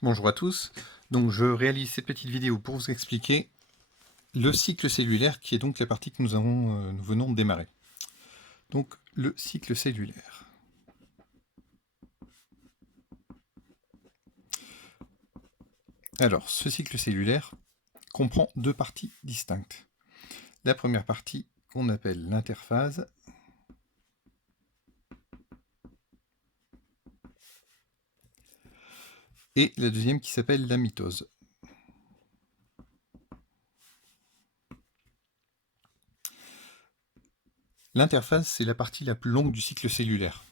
Bonjour à tous, donc je réalise cette petite vidéo pour vous expliquer le cycle cellulaire qui est donc la partie que nous venons de démarrer. Donc le cycle cellulaire. Alors ce cycle cellulaire comprend deux parties distinctes. La première partie qu'on appelle l'interphase et la deuxième qui s'appelle la mitose. L'interphase, c'est la partie la plus longue du cycle cellulaire.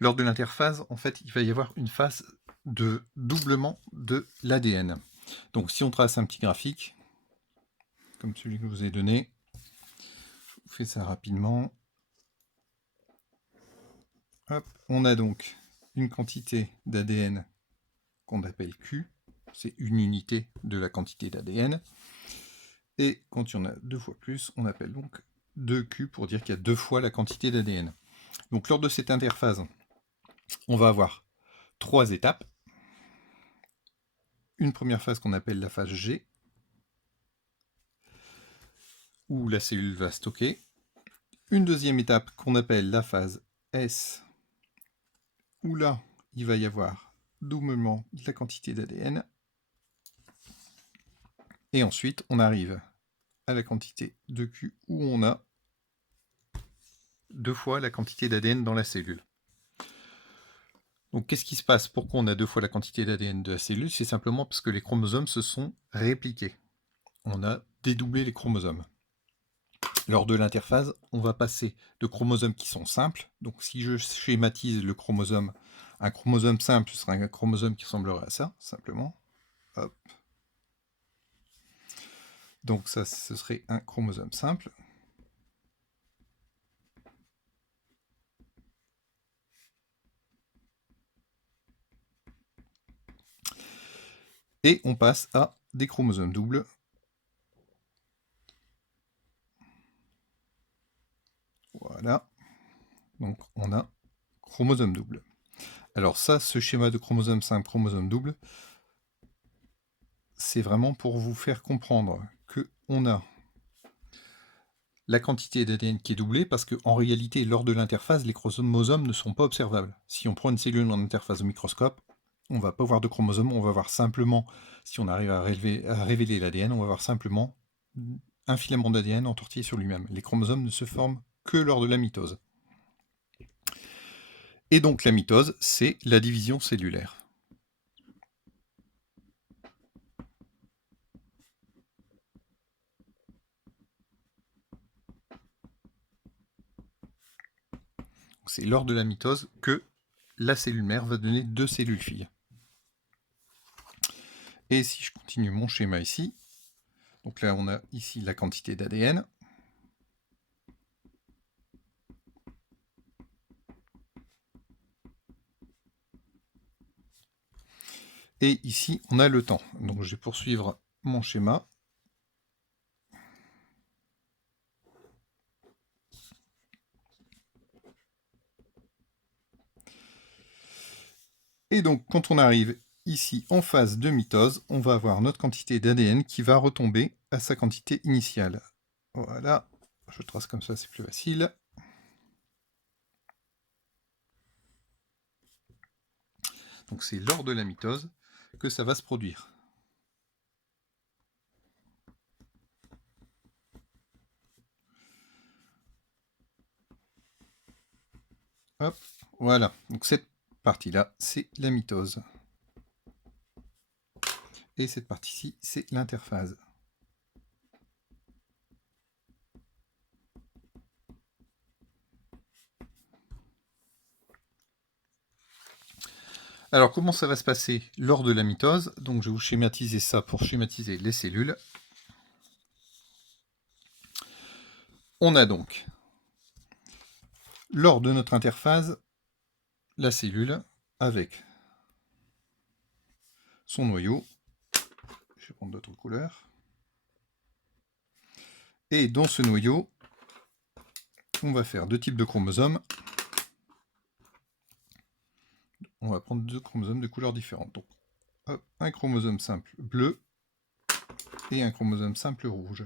Lors de l'interphase, en fait, il va y avoir une phase de doublement de l'ADN. Donc si on trace un petit graphique, comme celui que je vous ai donné, je vous fais ça rapidement. Hop, on a donc une quantité d'ADN qu'on appelle Q, c'est une unité de la quantité d'ADN, et quand il y en a deux fois plus, on appelle donc 2Q pour dire qu'il y a deux fois la quantité d'ADN. Donc lors de cette interphase, on va avoir trois étapes. Une première phase qu'on appelle la phase G, où la cellule va stocker. Une deuxième étape qu'on appelle la phase S, où là, il va y avoir doublement de la quantité d'ADN. Et ensuite, on arrive à la quantité de Q où on a deux fois la quantité d'ADN dans la cellule. Donc qu'est-ce qui se passe? Pourquoi on a deux fois la quantité d'ADN de la cellule? C'est simplement parce que les chromosomes se sont répliqués. On a dédoublé les chromosomes. Lors de l'interphase, on va passer de chromosomes qui sont simples. Donc si je schématise le chromosome, un chromosome simple, ce sera un chromosome qui ressemblerait à ça, simplement. Hop. Donc ça, ce serait un chromosome simple. Et on passe à des chromosomes doubles. Voilà. Donc on a chromosome double. Alors ça, ce schéma de chromosome simple, chromosome double, c'est vraiment pour vous faire comprendre qu'on a la quantité d'ADN qui est doublée, parce qu'en réalité, lors de l'interphase, les chromosomes ne sont pas observables. Si on prend une cellule en interphase au microscope, on ne va pas voir de chromosomes, on va voir simplement, si on arrive à révéler l'ADN, on va voir simplement un filament d'ADN entortillé sur lui-même. Les chromosomes ne se forment que lors de la mitose. Et donc la mitose, c'est la division cellulaire. C'est lors de la mitose que la cellule mère va donner deux cellules filles. Et si je continue mon schéma ici, donc là on a ici la quantité d'ADN. Et ici on a le temps. Donc je vais poursuivre mon schéma. Et donc quand on arrive ici en phase de mitose, on va avoir notre quantité d'ADN qui va retomber à sa quantité initiale. Voilà, je trace comme ça, c'est plus facile. Donc c'est lors de la mitose que ça va se produire. Hop, voilà. Donc cette partie-là, c'est la mitose. Et cette partie-ci, c'est l'interphase. Alors, comment ça va se passer lors de la mitose? Donc, je vais vous schématiser ça pour schématiser les cellules. On a donc, lors de notre interphase, la cellule avec son noyau. Je vais prendre d'autres couleurs. Et dans ce noyau, on va faire deux types de chromosomes. On va prendre deux chromosomes de couleurs différentes. Donc, hop, un chromosome simple bleu et un chromosome simple rouge.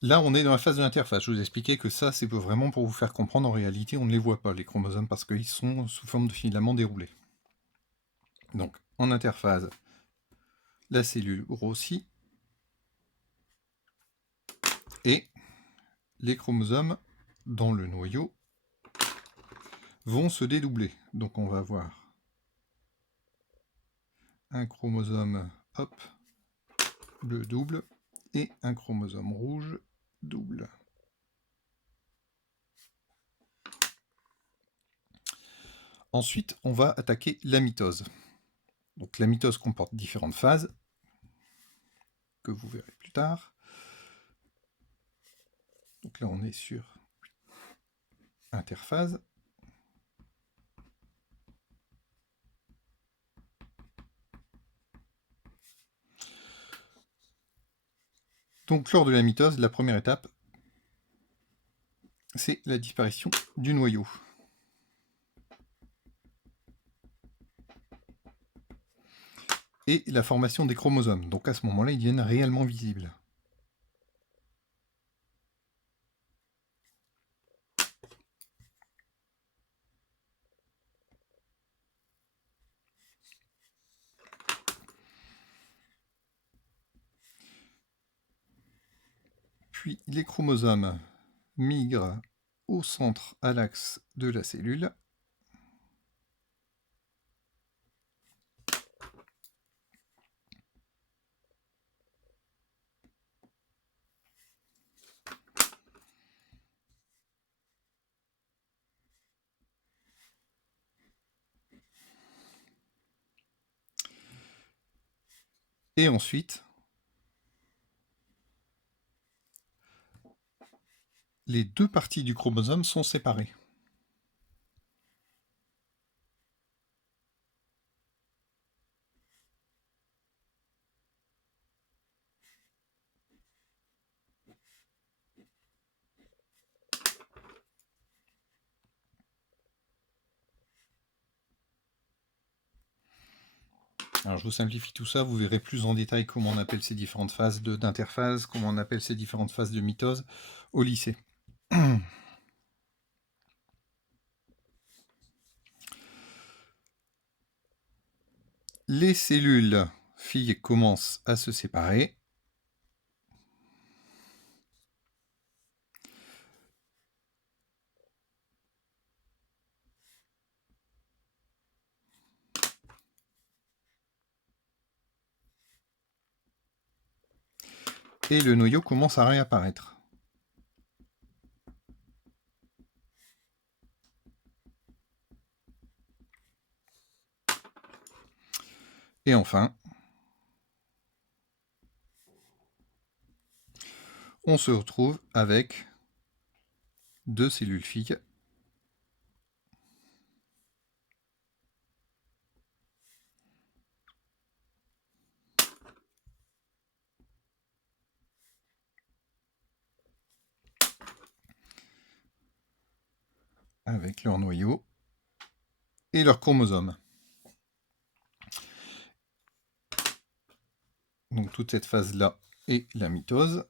Là, on est dans la phase de l'interface. Je vous expliquais que ça, c'est vraiment pour vous faire comprendre. En réalité, on ne les voit pas, les chromosomes, parce qu'ils sont sous forme de filaments déroulés. Donc, en interphase, la cellule grossit et les chromosomes dans le noyau vont se dédoubler. Donc, on va avoir un chromosome hop, bleu double et un chromosome rouge double. Ensuite, on va attaquer la mitose. Donc la mitose comporte différentes phases, que vous verrez plus tard. Donc là, on est sur interphase. Donc lors de la mitose, la première étape, c'est la disparition du noyau. Et la formation des chromosomes. Donc à ce moment-là, ils deviennent réellement visibles. Puis les chromosomes migrent au centre, à l'axe de la cellule. Et ensuite, les deux parties du chromosome sont séparées. Alors je vous simplifie tout ça, vous verrez plus en détail comment on appelle ces différentes phases d'interphase, comment on appelle ces différentes phases de mitose au lycée. Les cellules filles commencent à se séparer. Et le noyau commence à réapparaître. Et enfin, on se retrouve avec deux cellules filles avec leur noyau et leurs chromosomes. Donc toute cette phase-là est la mitose.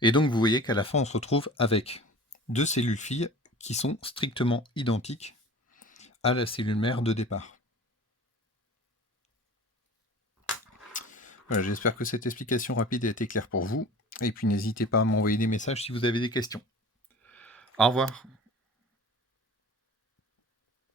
Et donc vous voyez qu'à la fin on se retrouve avec deux cellules filles qui sont strictement identiques à la cellule mère de départ. Voilà, j'espère que cette explication rapide a été claire pour vous. Et puis n'hésitez pas à m'envoyer des messages si vous avez des questions. Au revoir.